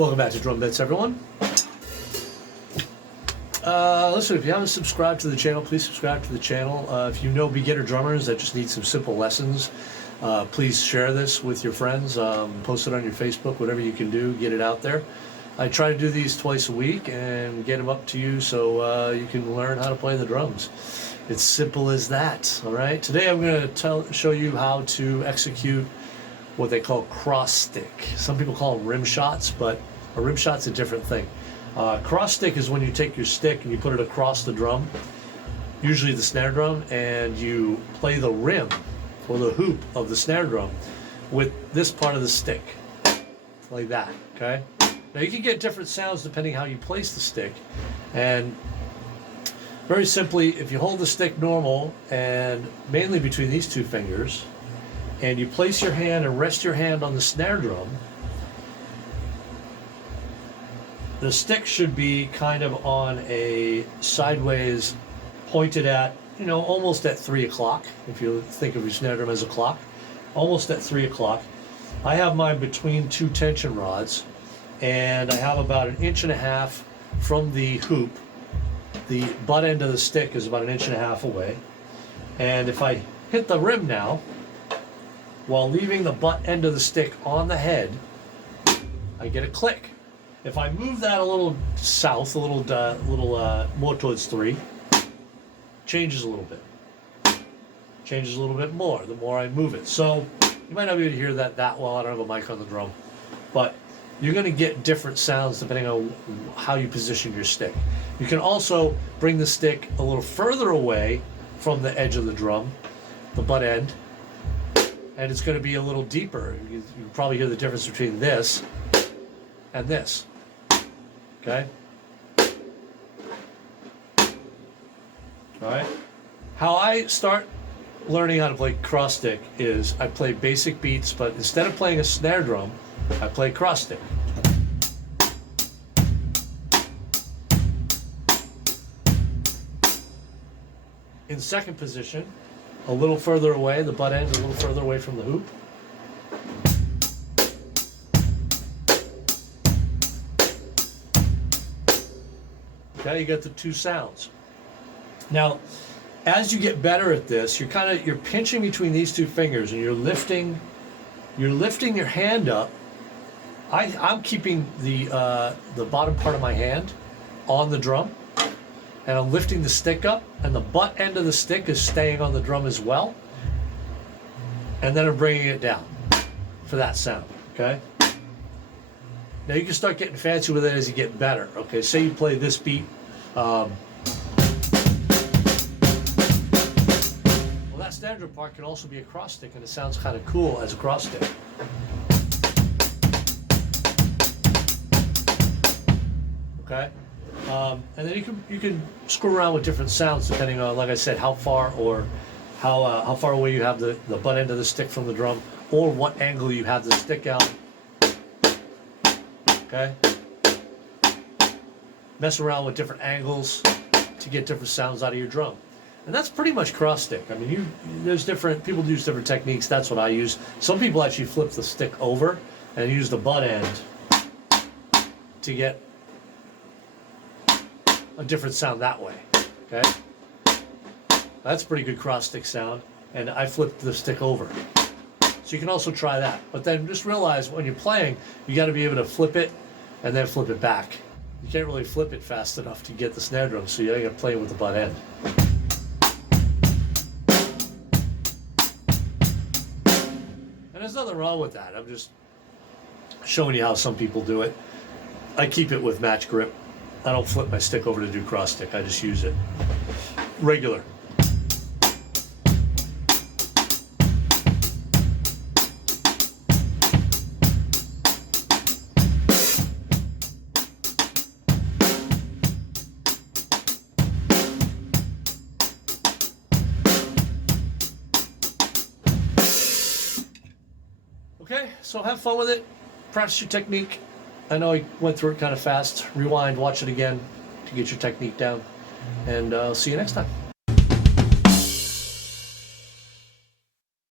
Welcome back to Drumbits, everyone. Listen, if you haven't subscribed to the channel, please subscribe to the channel. If you know beginner drummers that just need some simple lessons, please share this with your friends. Post it on your Facebook, whatever you can do, get it out there. I try to do these twice a week and get them up to you so you can learn how to play the drums. It's simple as that, all right? Today I'm going to show you how to execute what they call cross stick. Some people call them rim shots, but a rim shot's a different thing. Cross stick is when you take your stick and you put it across the drum, usually the snare drum, and you play the rim or the hoop of the snare drum with this part of the stick, like that, okay? Now you can get different sounds depending how you place the stick, and very simply, if you hold the stick normal and mainly between these two fingers, and you place your hand and rest your hand on the snare drum, the stick should be kind of on a sideways, pointed at, you know, almost at 3 o'clock, if you think of your snare drum as a clock, almost at 3 o'clock. I have mine between two tension rods, and I have about 1.5 inches from the hoop. The butt end of the stick is about 1.5 inches away. And if I hit the rim now, while leaving the butt end of the stick on the head, I get a click. If I move that a little south, a little more towards 3, changes a little bit. Changes a little bit more the more I move it. So you might not be able to hear that well. I don't have a mic on the drum, but you're going to get different sounds depending on how you position your stick. You can also bring the stick a little further away from the edge of the drum, the butt end, and it's going to be a little deeper. You can probably hear the difference between this and this. Okay? All right? How I start learning how to play cross stick is I play basic beats, but instead of playing a snare drum, I play cross stick. In second position, a little further away, the butt end a little further away from the hoop. Okay, you get the two sounds. Now, as you get better at this, you're pinching between these two fingers and you're lifting your hand up. I'm keeping the bottom part of my hand on the drum, and I'm lifting the stick up, and the butt end of the stick is staying on the drum as well, and then I'm bringing it down for that sound, okay? Now you can start getting fancy with it as you get better, okay? Say you play this beat, well, that snare drum part can also be a cross stick, and it sounds kind of cool as a cross stick. Okay? And then you can screw around with different sounds depending on, like I said, how far away you have the butt end of the stick from the drum, or what angle you have the stick out. Okay? Mess around with different angles to get different sounds out of your drum. And that's pretty much cross stick. I mean, there's different people use different techniques. That's what I use. Some people actually flip the stick over and use the butt end to get a different sound that way, okay? That's a pretty good cross stick sound, and I flipped the stick over. So you can also try that. But then just realize when you're playing, you got to be able to flip it and then flip it back. You can't really flip it fast enough to get the snare drum, so you got to play with the butt end. And there's nothing wrong with that. I'm just showing you how some people do it. I keep it with match grip. I don't flip my stick over to do cross stick. I just use it regular. Okay, so have fun with it. Practice your technique. I know I went through it kind of fast. Rewind, watch it again to get your technique down. And I'll see you next time.